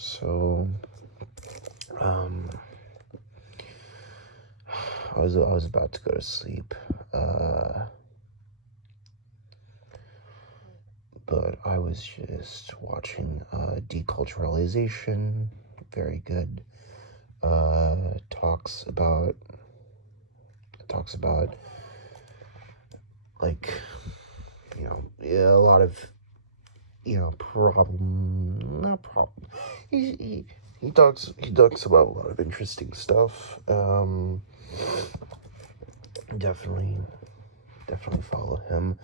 So, I was about to go to sleep, but I was just watching Deculturalization. Very good. Talks about like, yeah, a lot of, not problem. He talks about a lot of interesting stuff. Definitely follow him.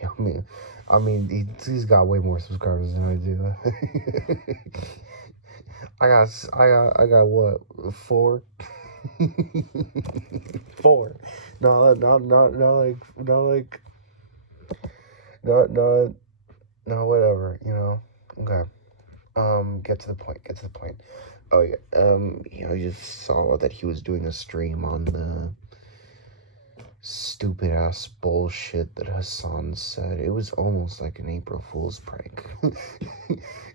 Yeah, he's got way more subscribers than I do. I got what, 4? 4. No, no, whatever, Okay. Get to the point. Oh yeah. I just saw that he was doing a stream on the stupid ass bullshit that Hassan said. It was almost like an April Fool's prank.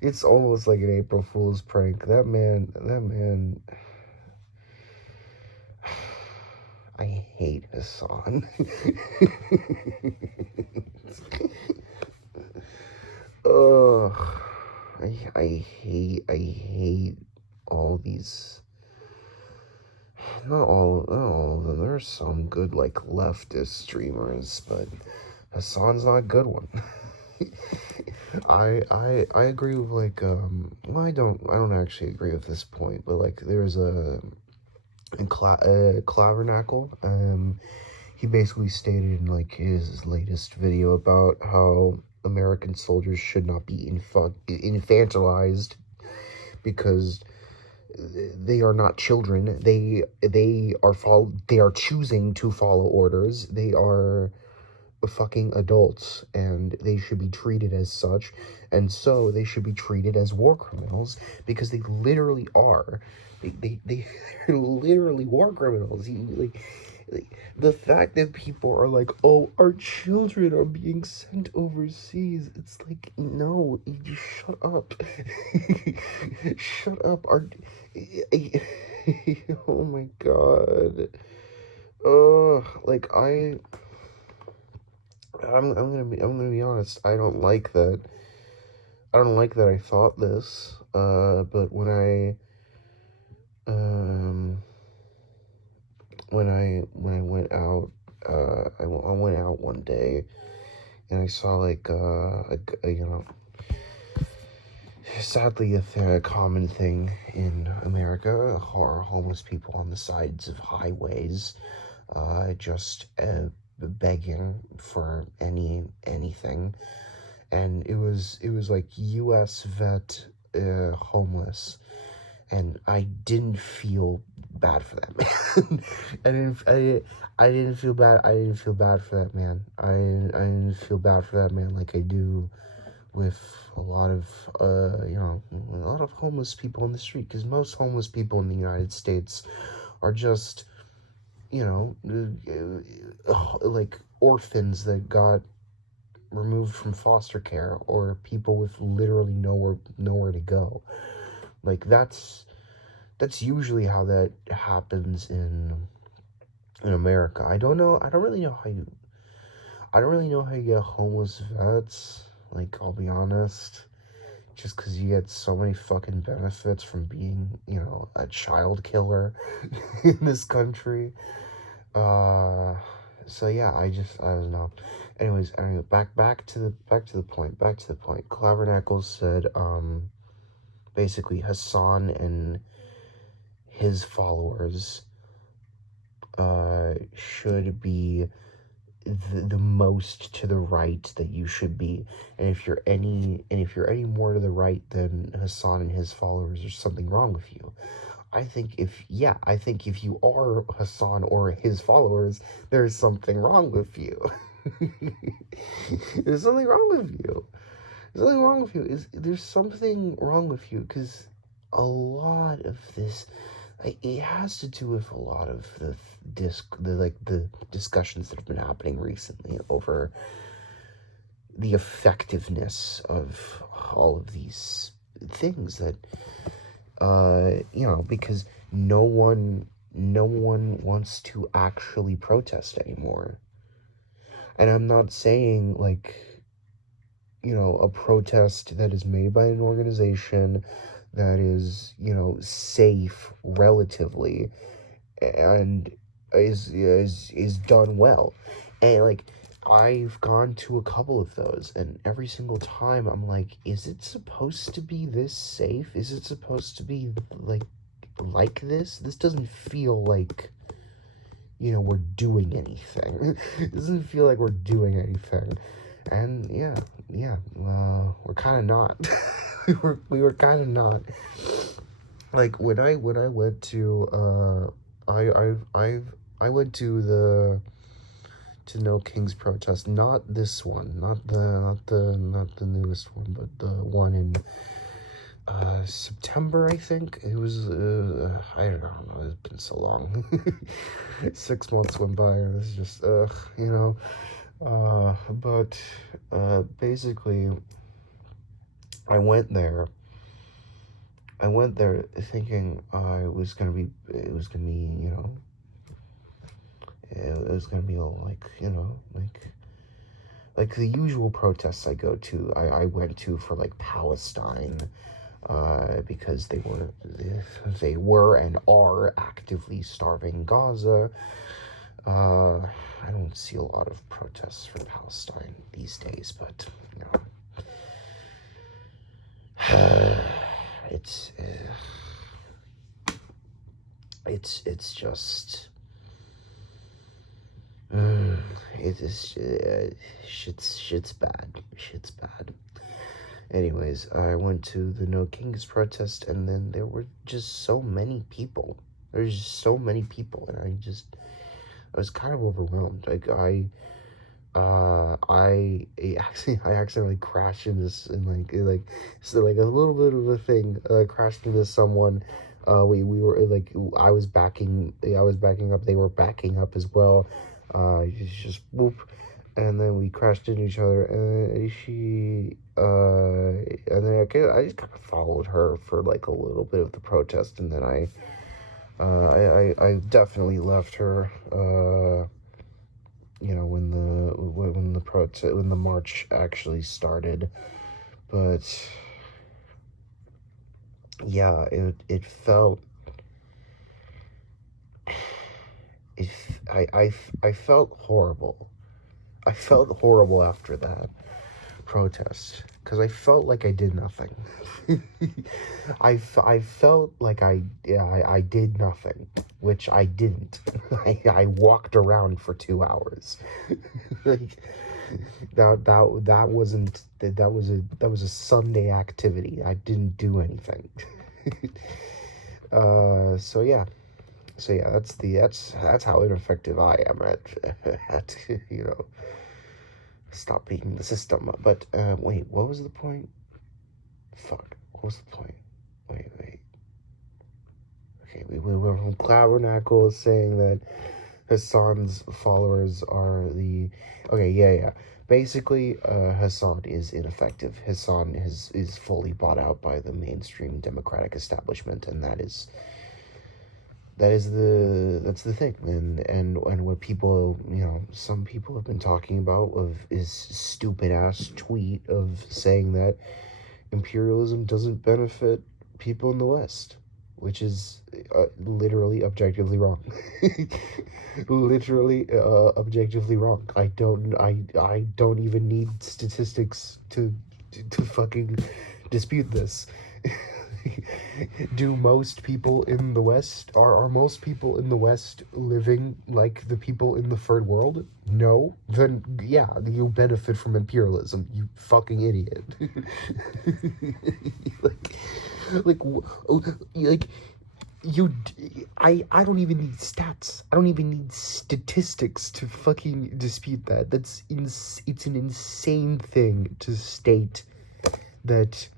It's almost like an April Fool's prank. That man. I hate Hassan. Ugh. I hate all these. Not all of them. There's some good, like, leftist streamers, but Hassan's not a good one. I agree with, like, well, I don't actually agree with this point, but, like, there's in Clavernacle, he basically stated in, like, his latest video about how American soldiers should not be infantilized because they are not children. They are choosing to follow orders. They are fucking adults, and they should be treated as such, and so they should be treated as war criminals, because they literally are. They're literally war criminals. The fact that people are like, oh, our children are being sent overseas, it's like, no, you just shut up. Shut up. Oh my god. Like, I'm gonna be honest. I don't like that. I thought this. But when I went out, I went out one day, and I saw, like, sadly a common thing in America, are homeless people on the sides of highways, just begging for anything. And it was like U.S. vet homeless, and I didn't feel bad for that man. I didn't feel bad. I didn't feel bad for that man. I didn't feel bad for that man like I do with a lot of homeless people on the street, because most homeless people in the United States are just, like orphans that got removed from foster care, or people with literally nowhere to go. Like, that's usually how that happens in America. I don't really know how you get homeless vets. Like, I'll be honest, just because you get so many fucking benefits from being, a child killer in this country. So yeah, I don't know. Anyways, back to the point. Clavernacles said, basically Hassan and his followers, should be the most to the right that you should be. And if you're any more to the right than Hassan and his followers, there's something wrong with you. I think if you are Hassan or his followers, there's something wrong with you. There's something wrong with you. There's something wrong with you, because a lot of this, like, it has to do with a lot of the discussions that have been happening recently over the effectiveness of all of these things that, because no one wants to actually protest anymore. And I'm not saying, like, a protest that is made by an organization that is, safe relatively, and is done well. And, like, I've gone to a couple of those, and every single time I'm like, is it supposed to be this safe? Is it supposed to be like this? This doesn't feel like, we're doing anything. It doesn't feel like we're doing anything. And we're kind of not. we were kind of not. Like, when I went to I went to No King's protest, not this one, not the newest one, but the one in September, I think. It was, I don't know, it's been so long. 6 months went by, and it's just, but basically, I went there thinking it was gonna be, it was gonna be all, like the usual protests I go to. I went to for, like, Palestine, because they were and are actively starving Gaza. I don't see a lot of protests for Palestine these days, but it's just it is shit's bad. Anyways, I went to the No Kings protest, and then there were just so many people. There's just so many people, and I was kind of overwhelmed. Like, I accidentally crashed into this, and so, like, a little bit of a thing, crashed into someone. We were, like, I was backing up, they were backing up as well. Just whoop, and then we crashed into each other, and then I just kind of followed her for, like, a little bit of the protest, and then I definitely left her, when the march actually started. But yeah, it felt, I felt horrible. I felt horrible after that protest, because I felt like I did nothing. I felt like I did nothing, which I didn't. I walked around for 2 hours. Like, that was a Sunday activity. I didn't do anything. So yeah. That's how ineffective I am at stop beating the system. But wait, what was the point? Fuck, what was the point? Wait. Okay, we were from Clabernacle saying that Hassan's followers are the... Okay, yeah. Basically, Hassan is ineffective. Hassan is fully bought out by the mainstream democratic establishment, and that's the thing. And what people, some people have been talking about is stupid ass tweet of saying that imperialism doesn't benefit people in the West, which is literally objectively wrong. Literally objectively wrong. I don't even need statistics to fucking dispute this. Do most people in the West, are most people in the West living like the people in the third world? No. Then yeah, you benefit from imperialism, you fucking idiot. I don't even need stats. I don't even need statistics to fucking dispute that. It's an insane thing to state that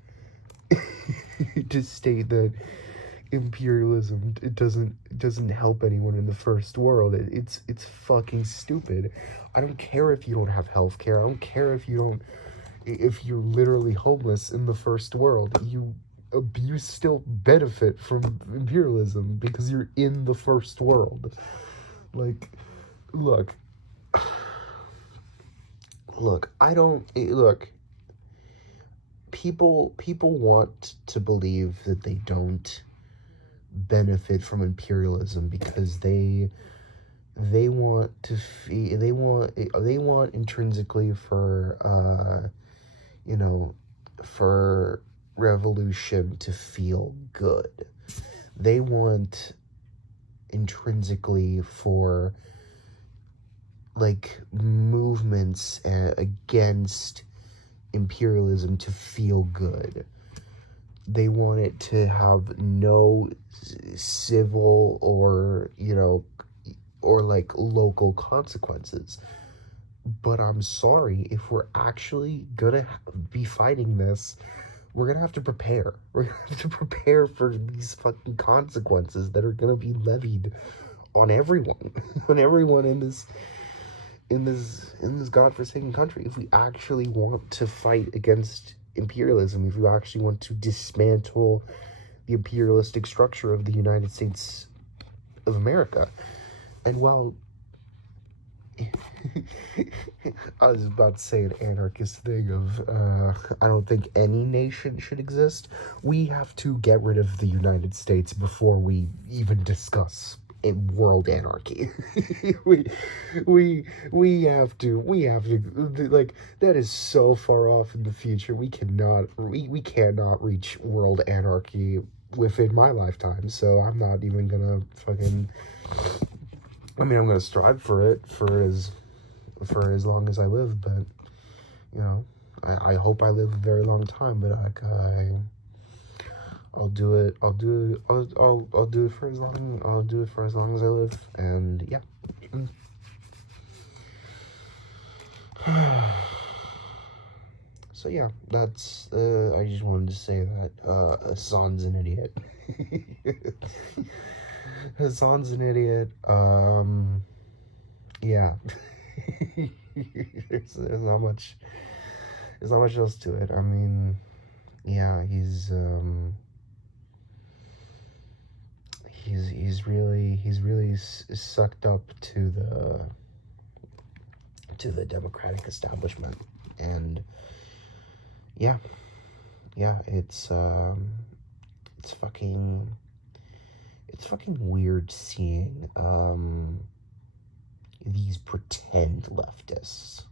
imperialism, it doesn't help anyone in the first world. It's fucking stupid. I don't care if you don't have healthcare. I don't care if you don't if you're literally homeless in the first world, you still benefit from imperialism because you're in the first world. Like, look, I don't look. People want to believe that they don't benefit from imperialism because they want to they want intrinsically for you know, for revolution to feel good. They want intrinsically for like movements against imperialism to feel good. They want it to have no civil or, or like local consequences. But I'm sorry, if we're actually gonna be fighting this, we're gonna have to prepare. We're gonna have to prepare for these fucking consequences that are gonna be levied on everyone, on everyone in this godforsaken country. If we actually want to fight against imperialism, if we actually want to dismantle the imperialistic structure of the United States of America. And while I was about to say an anarchist thing of I don't think any nation should exist, we have to get rid of the United States before we even discuss a world anarchy. we we have to like, that is so far off in the future. We cannot reach world anarchy within my lifetime, so I'm not even gonna fucking, I mean, I'm gonna strive for it for as long as I live, but I hope I live a very long time. But I'll do it. I'll do it for as long. I'll do it for as long as I live. And yeah. So yeah, that's. I just wanted to say that Hassan's an idiot. Hassan's an idiot. Yeah. there's not much. There's not much else to it. I mean, yeah, he's really sucked up to the Democratic establishment, and yeah, it's fucking weird seeing these pretend leftists,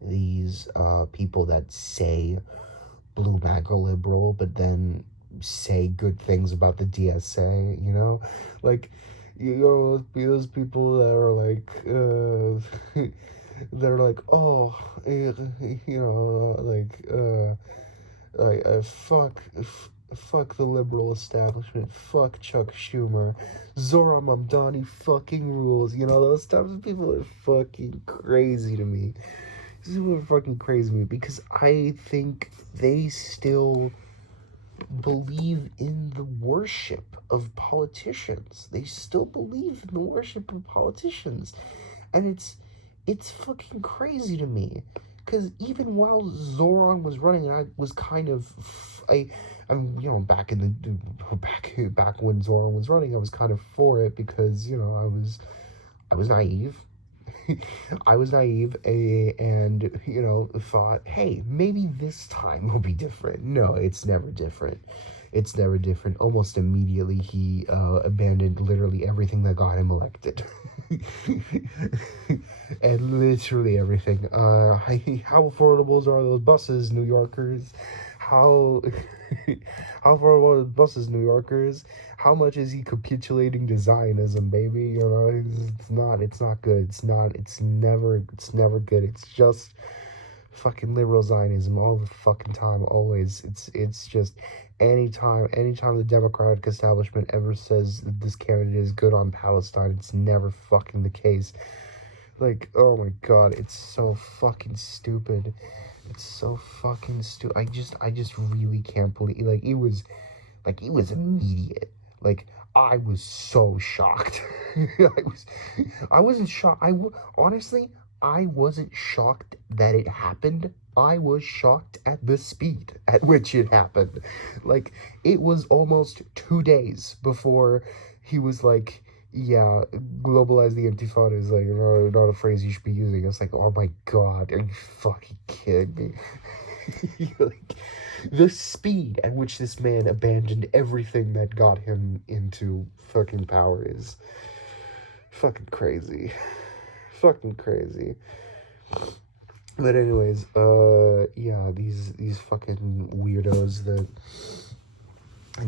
these people that say blue MAGA liberal, but then say good things about the DSA, like, those people that are like, they're like, oh, fuck the liberal establishment, fuck Chuck Schumer, Zohran Mamdani fucking rules, those types of people are fucking crazy to me. These people are fucking crazy to me because I think they still believe in the worship of politicians. They still believe in the worship of politicians. And it's fucking crazy to me. Because even while Zoran was running, and I was kind of, back when Zoran was running, I was kind of for it because, I was naive. I was naive and, thought, hey, maybe this time will be different. No, it's never different. It's never different. Almost immediately, he abandoned literally everything that got him elected. And literally everything. How affordable are those buses, New Yorkers? How affordable are those buses, New Yorkers? How much is he capitulating to Zionism, baby? It's not good. It's never good. It's just fucking liberal Zionism all the fucking time, always. It's just anytime the Democratic establishment ever says that this candidate is good on Palestine, it's never fucking the case. Like, oh my god, it's so fucking stupid. It's so fucking stupid. I just really can't believe, it was immediate. Like, I was so shocked. I wasn't shocked. Honestly, I wasn't shocked that it happened. I was shocked at the speed at which it happened. Like, it was almost 2 days before he was like, yeah, globalize the Intifada is like not a phrase you should be using. I was like, oh my god, are you fucking kidding me? Like, the speed at which this man abandoned everything that got him into fucking power is fucking crazy. Fucking crazy. But anyways, yeah, these fucking weirdos that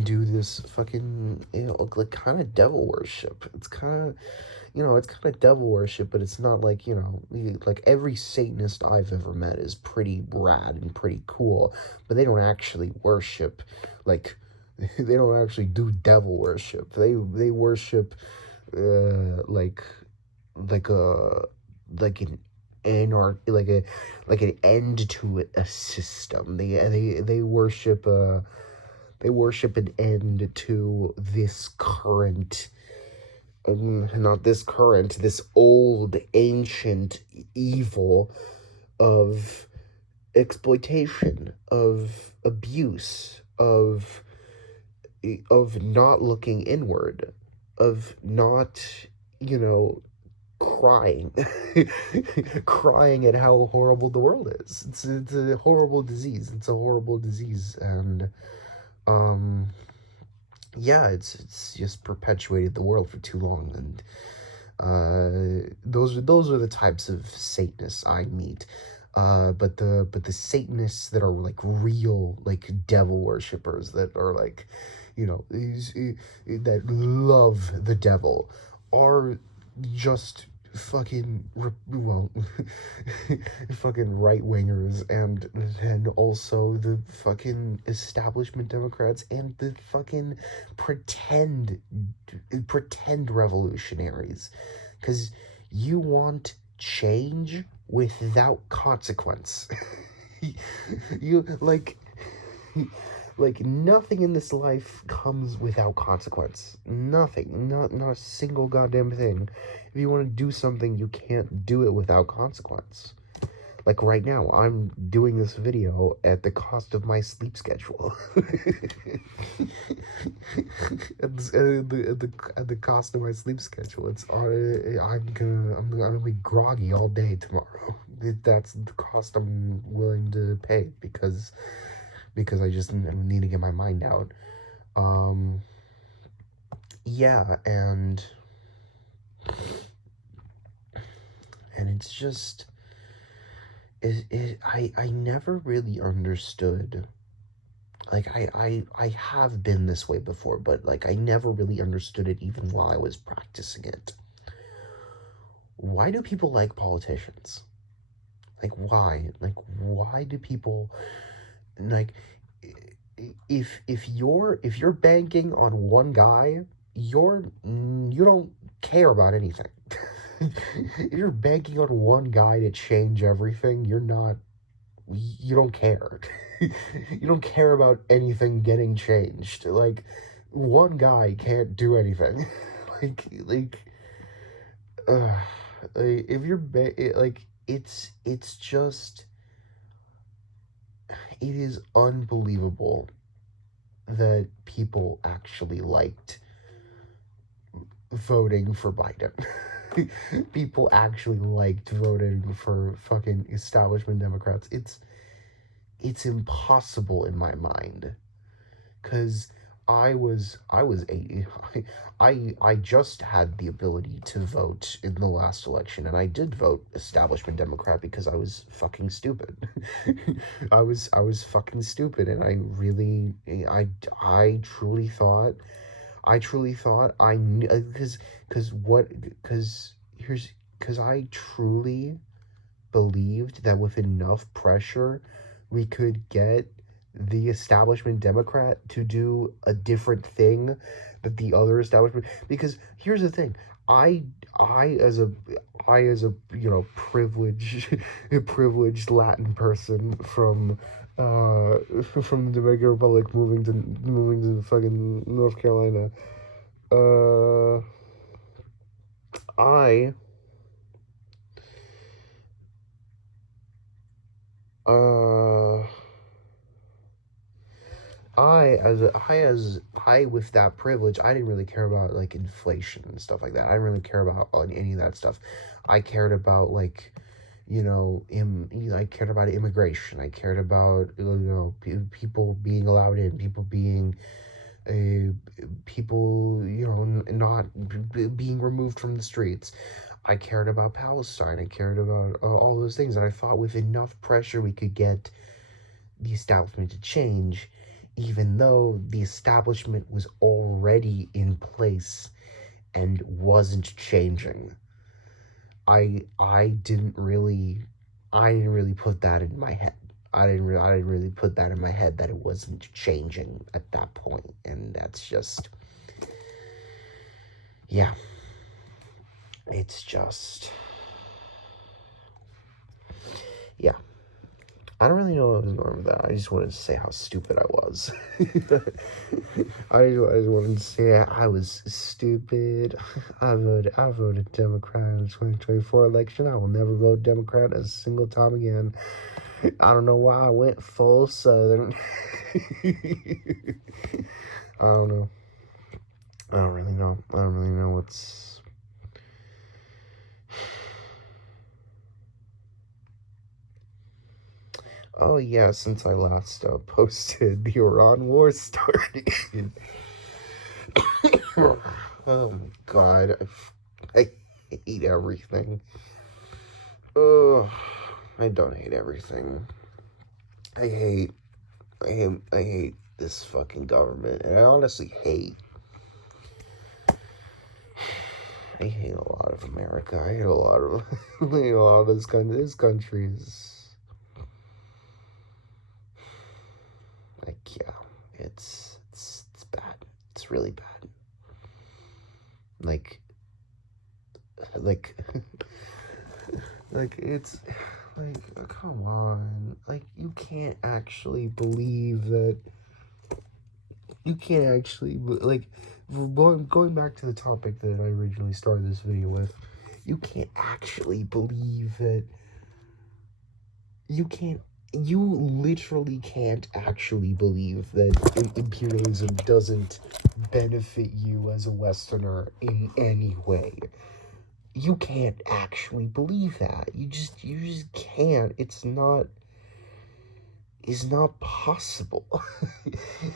do this fucking, like, kind of devil worship. It's kind of, it's kind of devil worship, but it's not like, like, every Satanist I've ever met is pretty rad and pretty cool, but they don't actually worship, like, they don't actually do devil worship. They worship, like a, like an like an end to a system. They worship an end to this current, not this current, this old ancient evil of exploitation, of abuse, of not looking inward, of not, you know, crying, crying at how horrible the world is. It's a horrible disease. It's a horrible disease, and um, yeah, it's just perpetuated the world for too long. And those are the types of Satanists I meet. But the Satanists that are like real, like, devil worshippers, that are like, that love the devil, are just fucking well fucking right wingers, and then also the fucking establishment Democrats and the fucking pretend revolutionaries, because you want change without consequence. You like nothing in this life comes without consequence. Nothing. Not a single goddamn thing. If you want to do something, you can't do it without consequence. Like right now, I'm doing this video at the cost of my sleep schedule. At the cost of my sleep schedule. I'm gonna be groggy all day tomorrow. That's the cost I'm willing to pay, because I just need to get my mind out. Yeah, and it's just, I never really understood, like, I have been this way before, but, like, I never really understood it even while I was practicing it. Why do people like politicians? Like, why? Like, why do people, like, if you're banking on one guy, you don't care about anything. If you're banking on one guy to change everything, you don't care. You don't care about anything getting changed. Like, one guy can't do anything. like uh, if you're like, it's just, it is unbelievable that people actually liked voting for Biden. People actually liked voting for fucking establishment Democrats. It's impossible in my mind, because I was 80. I just had the ability to vote in the last election, and I did vote establishment Democrat because I was fucking stupid. I was fucking stupid, and I truly thought I knew, because I truly believed that with enough pressure, we could get the establishment Democrat to do a different thing that the other establishment. Because here's the thing, I I as a privileged privileged Latin person from the Dominican Republic, moving to fucking North Carolina. uh I Uh, I with that privilege, I didn't really care about like inflation and stuff like that. I didn't really care about any of that stuff. I cared about like, I cared about immigration. I cared about people being allowed in, uh, people not being removed from the streets. I cared about Palestine. I cared about all those things, and I thought with enough pressure we could get the establishment to change, even though the establishment was already in place and wasn't changing. I didn't really put that in my head. I didn't really put that in my head that it wasn't changing at that point, and that's just, yeah, it's just, yeah. I don't really know what I was going with that. I just wanted to say how stupid I was. I just wanted to say I was stupid. I voted Democrat in the 2024 election. I will never vote Democrat a single time again. I don't know why I went full Southern. I don't know. I don't really know. I don't really know what's... Oh yeah, since I last posted, the Iran war started. Oh God, I hate everything. Oh, I don't hate everything. I hate, I hate this fucking government, and I honestly I hate a lot of America. I hate a lot of, I hate a lot of this country. This country is like, yeah, it's bad. It's really bad. Like, like, like it's like, come on. Like, you can't actually believe that. You can't actually like going back to the topic that I originally started this video with. You can't actually believe that. You literally can't actually believe that imperialism doesn't benefit you as a Westerner in any way. You can't actually believe that. You just can't. It's not possible.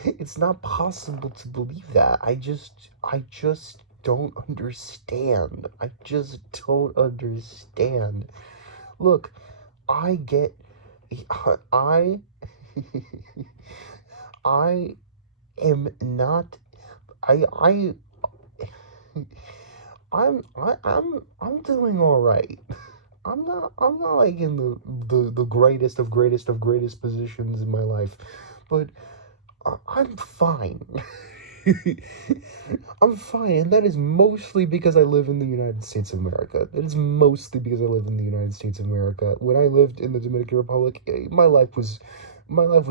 It's not possible to believe that. I just don't understand. I just don't understand. Look, I get I I am not I I'm doing all right. I'm not like in the greatest positions in my life, but I'm fine. I'm fine, and that is mostly because I live in the United States of America. That is mostly because I live in the United States of America. When I lived in the Dominican Republic, my life was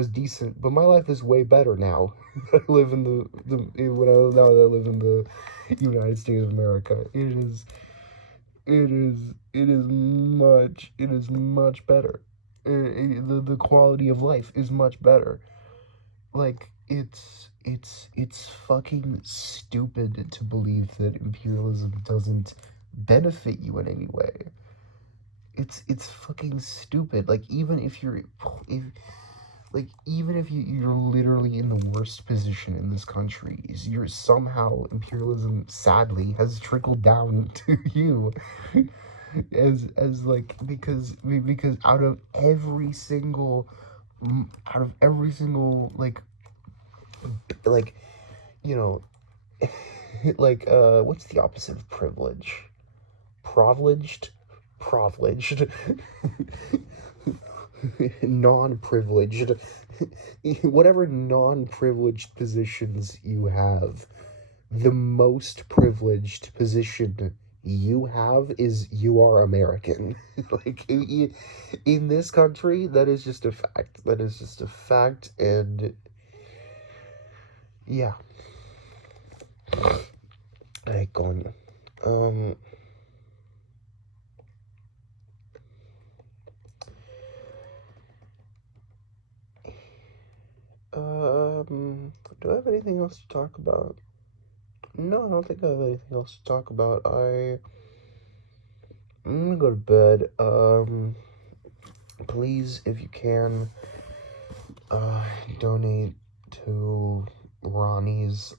decent, but my life is way better now. I live in now that I live in the United States of America. It is much better. The quality of life is much better. Like, it's fucking stupid to believe that imperialism doesn't benefit you in any way. It's fucking stupid. Like, even if you're literally in the worst position in this country, is you're somehow imperialism sadly has trickled down to you. As like, because out of every single like you know like what's the opposite of privilege? Privileged. Privileged. Non-privileged. Whatever non-privileged positions you have, the most privileged position you have is you are American. Like, in this country, that is just a fact. That is just a fact, and yeah. Like, going, um, Do I have anything else to talk about? No, I don't think I have anything else to talk about. I'm gonna go to bed. Please, if you can, uh, donate to Ronnie's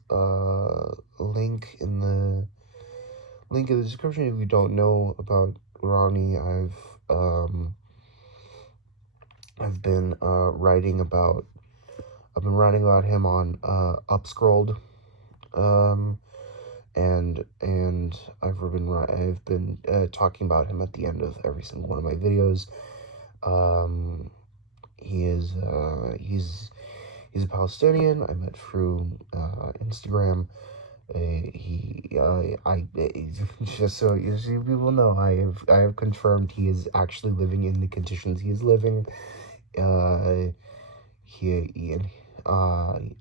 link in the description. If you don't know about Ronnie, I've been writing about him on Upscrolled, um, and I've been talking about him at the end of every single one of my videos. Um, he's a Palestinian I met through Instagram. Just so people know, I have confirmed he is actually living in the conditions he is living. Uh, he I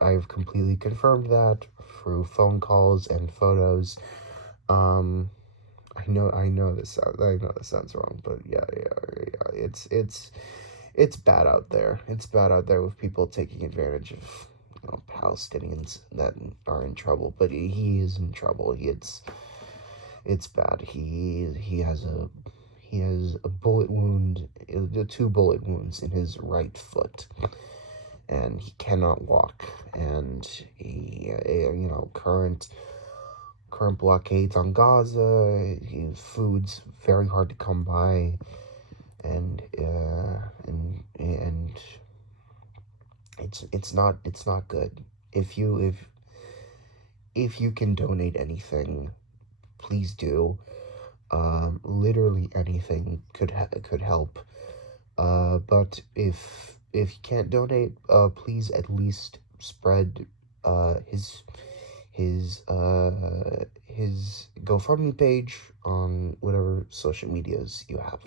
have completely confirmed that through phone calls and photos. Um, I know this sounds wrong, but yeah. It's bad out there. It's bad out there with people taking advantage of, Palestinians that are in trouble. But he is in trouble. It's bad. He has a bullet wound, two bullet wounds in his right foot, and he cannot walk. And current blockades on Gaza. Food's very hard to come by, and it's not good. If you can donate anything, please do. Literally anything could help. But if you can't donate, please at least spread his GoFundMe page on whatever social medias you have.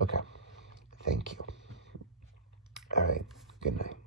Okay, thank you. All right, good night.